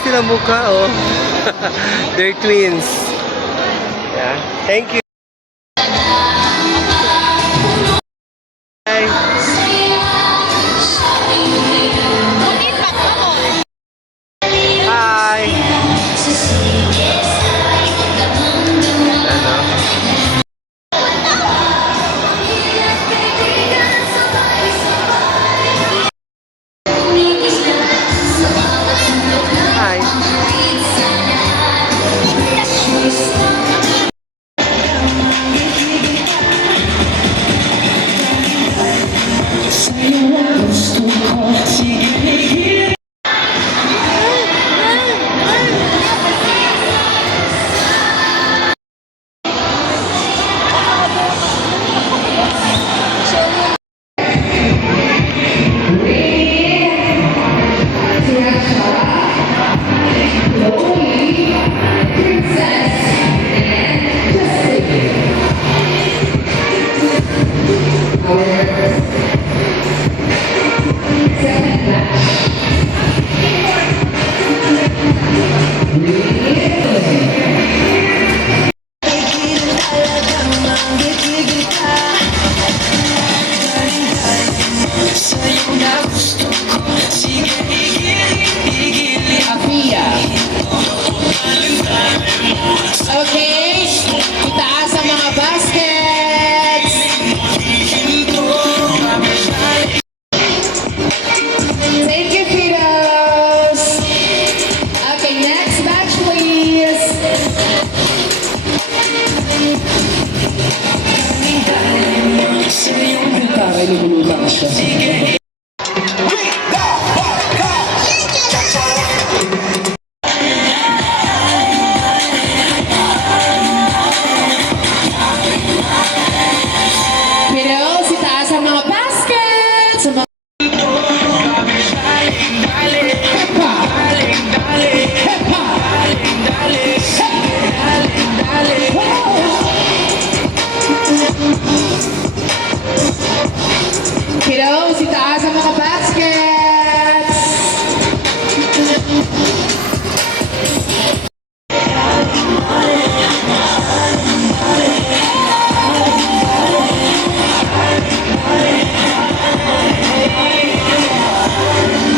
sila mukha, oh. They're twins. Yeah. Thank you. Bye. Hi. Okay, itaas ang mga baskets. Thank you, kiddos. Okay, next batch, please. Para lumulubak siya. Kiddos, itaas ang mga baskets!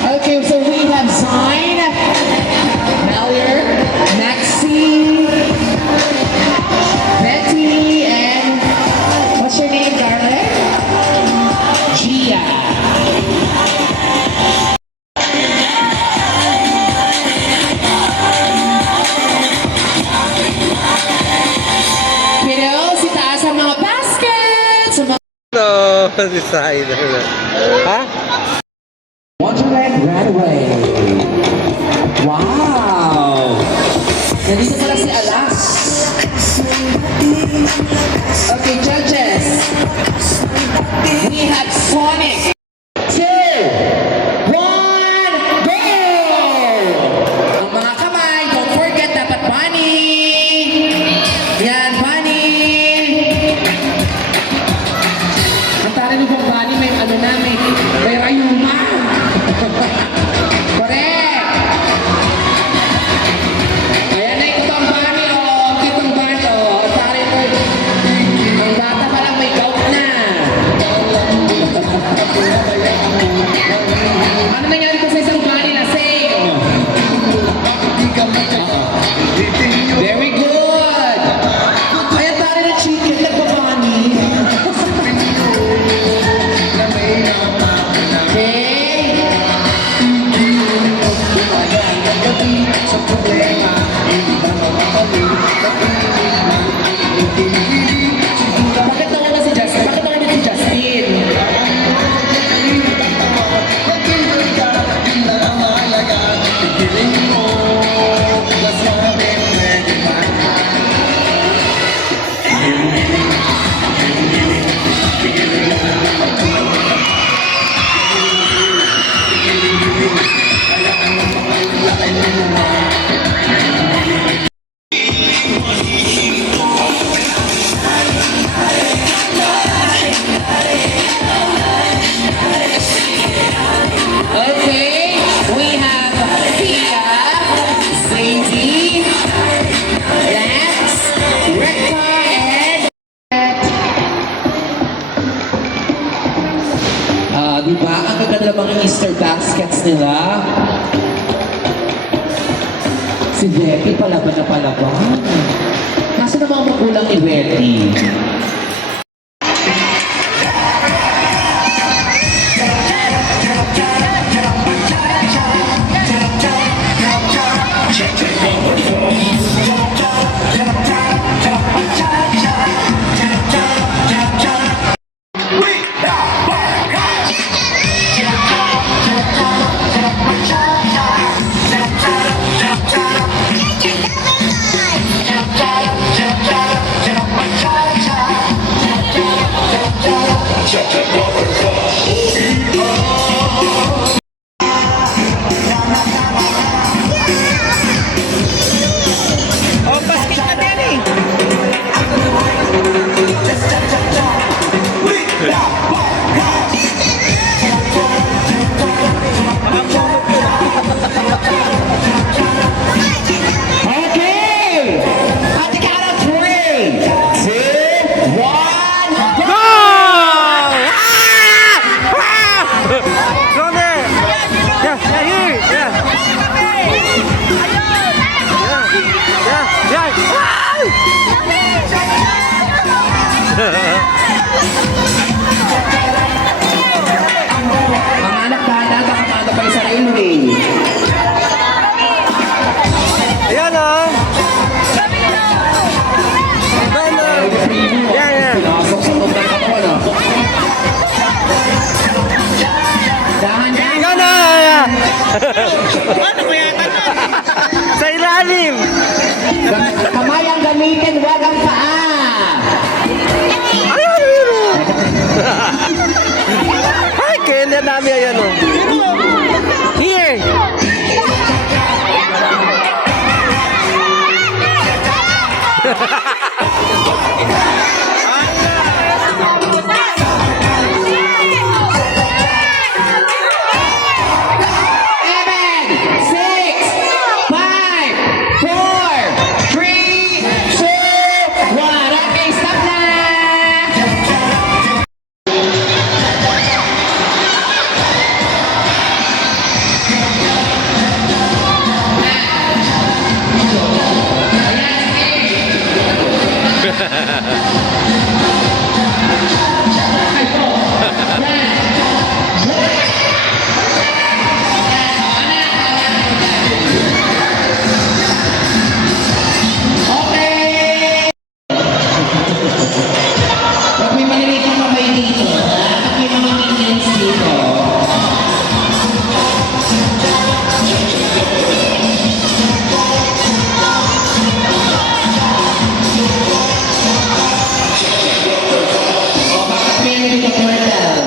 Okay, so we have Zine, Melior, Maxine, Betty, and what's your name, darling? Gia. Kiddos, itaas ang mga baskets! No, si Saida. Ha? Wonderland ran away. Wow! Nandito pala si Alex. Okay, judges. We have Sonic. 2, 1, go! Ang mga kamay, don't forget, dapat bunny. Yan, bunny. Ang tara niyo bang bunny, may ano na, may rayuma. Correct. Ayan na, ito ang bunny, oh. Ito ang bunny, oh. Ang tara mo, ang bata pa lang may gout na. nila mga Easter baskets nila. Si Betty palaban na palaban. Nasaan ang mga magulang ni Betty? Oh, basket ka din eh. Okay! At the count of 3, 2, 1, go! Go! Go there! Yeah, yeah, here! Yeah! Yeah! Mga anak bata, takamata pa sa railway. Ayan o! Doon na! Yan, yan! Pinasok sa loob ng katawan, ah. Dahan-dahan. Ikaw na! Ano ko yata na? Sa ilalim! Kamay ang gamitin, wag ang paa. Ay, kaya na namin ayan o. Here! Seven, 6, 5, 4, 3, 2, 1. Okay, stop na! Okay! Pag may maliliit na kamay dito, pag may mga minions dito, o bakit may nandito turtle?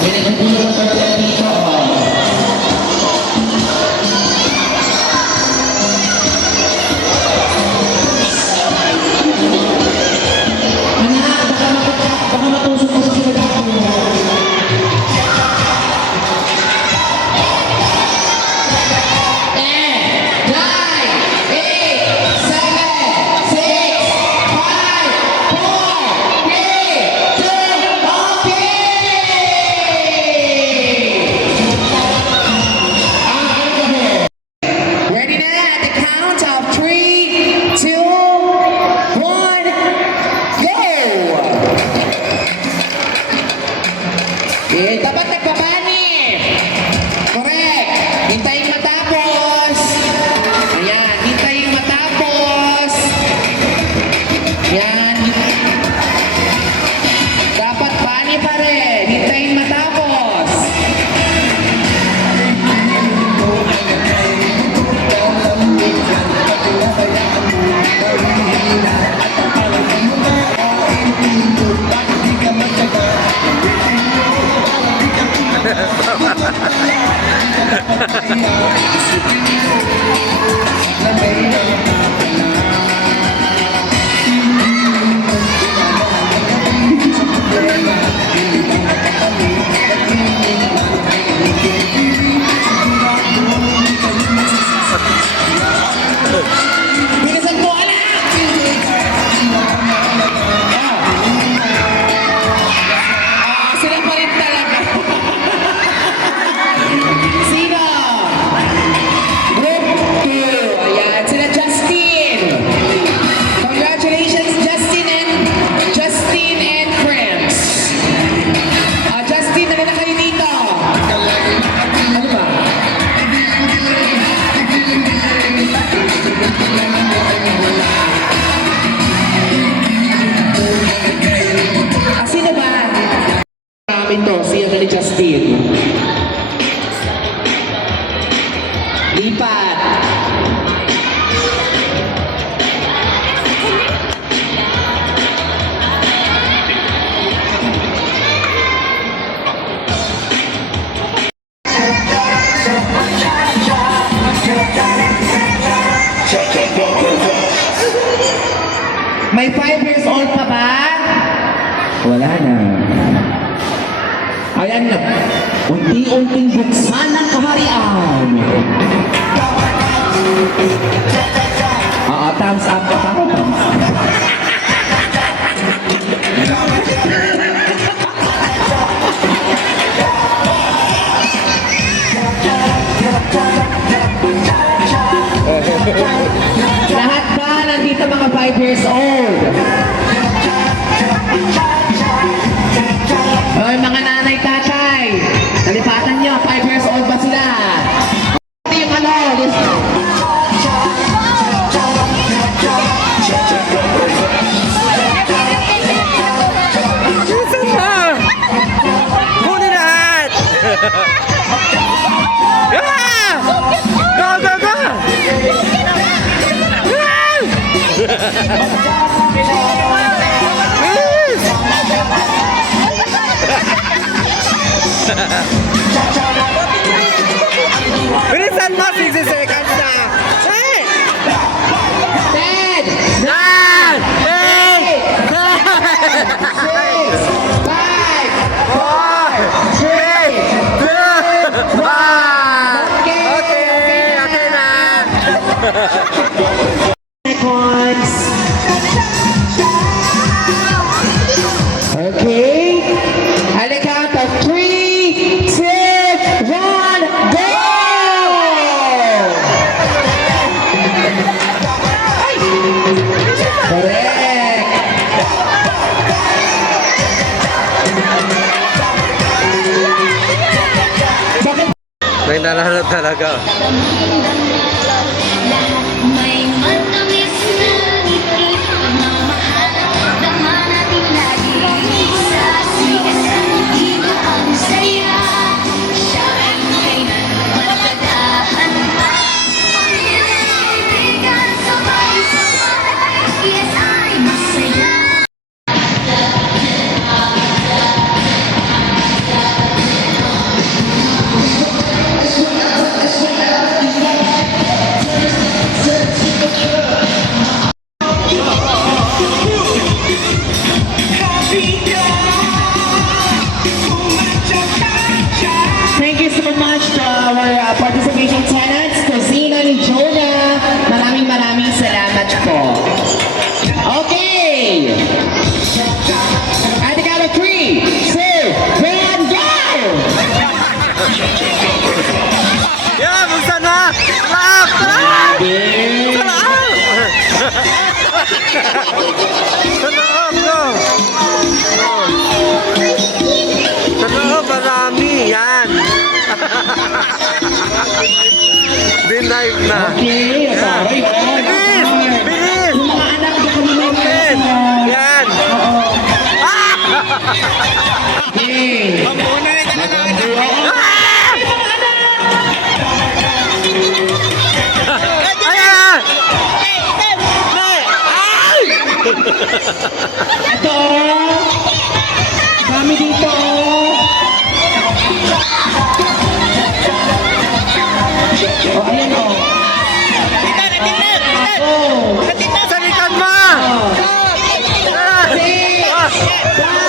May nagdudulo ng turtle dito, oh. Anak, baka matusok ko sa sinagako mo. Ten, nine, 8, 7, 6, 5, 4, 3, 2, okay! Ready na at the count of 3, 2, 1, go! Eh, dapat nagbabani. Correct. Hintayin matapos. Ayan, hintayin matapos. Yan. Dapat bani pa rin. Hintayin matapos. pinto. Siya ni Justin. Lipat. May 5 years old pa ba? Wala na. Ayan na. Unti-unting buksan ng kaharian. Thumbs up pa pa. Thumbs up. Lahat ba nandito mga 5 years old? Oy, mga nanay, tatay. Talipatan nyo, 5 years old ba sila? Ito yung ano, Saan ba? Huli lahat! Yeah! Go, go, go! Bilisan mo, 60 seconds na! Hey! 10, 9! 6, 5, 4, 3, 2, 1! Okay na! seconds. Okay. At the count of 3, 2, 1, go! Correct. Bakit? May nanalo talaga. May matamis na ngiti, pagmamahal, dama natin lagi. Sa sigasan, dito ang saya. Siya ay kailanman pa. Pangiligan, sabay-sabay, yes, ay masaya. Thank you so much to our participating tenants, Cosina ni Jonah. Maraming salamat po. Okay! At the count of 3, 2, 1, go! Yeah, buksan na! Lahat! Sa loob! Sa loob, no! Sa loob, marami! Yan! Denied na! Okay, sorry. Bilis! Bilis! Yung mga anak ko kami may Bilis! Yan! Okay. Ayan! Ito, kami dito. Oh, ayan o. Oh. Sa likod mo! Six, five,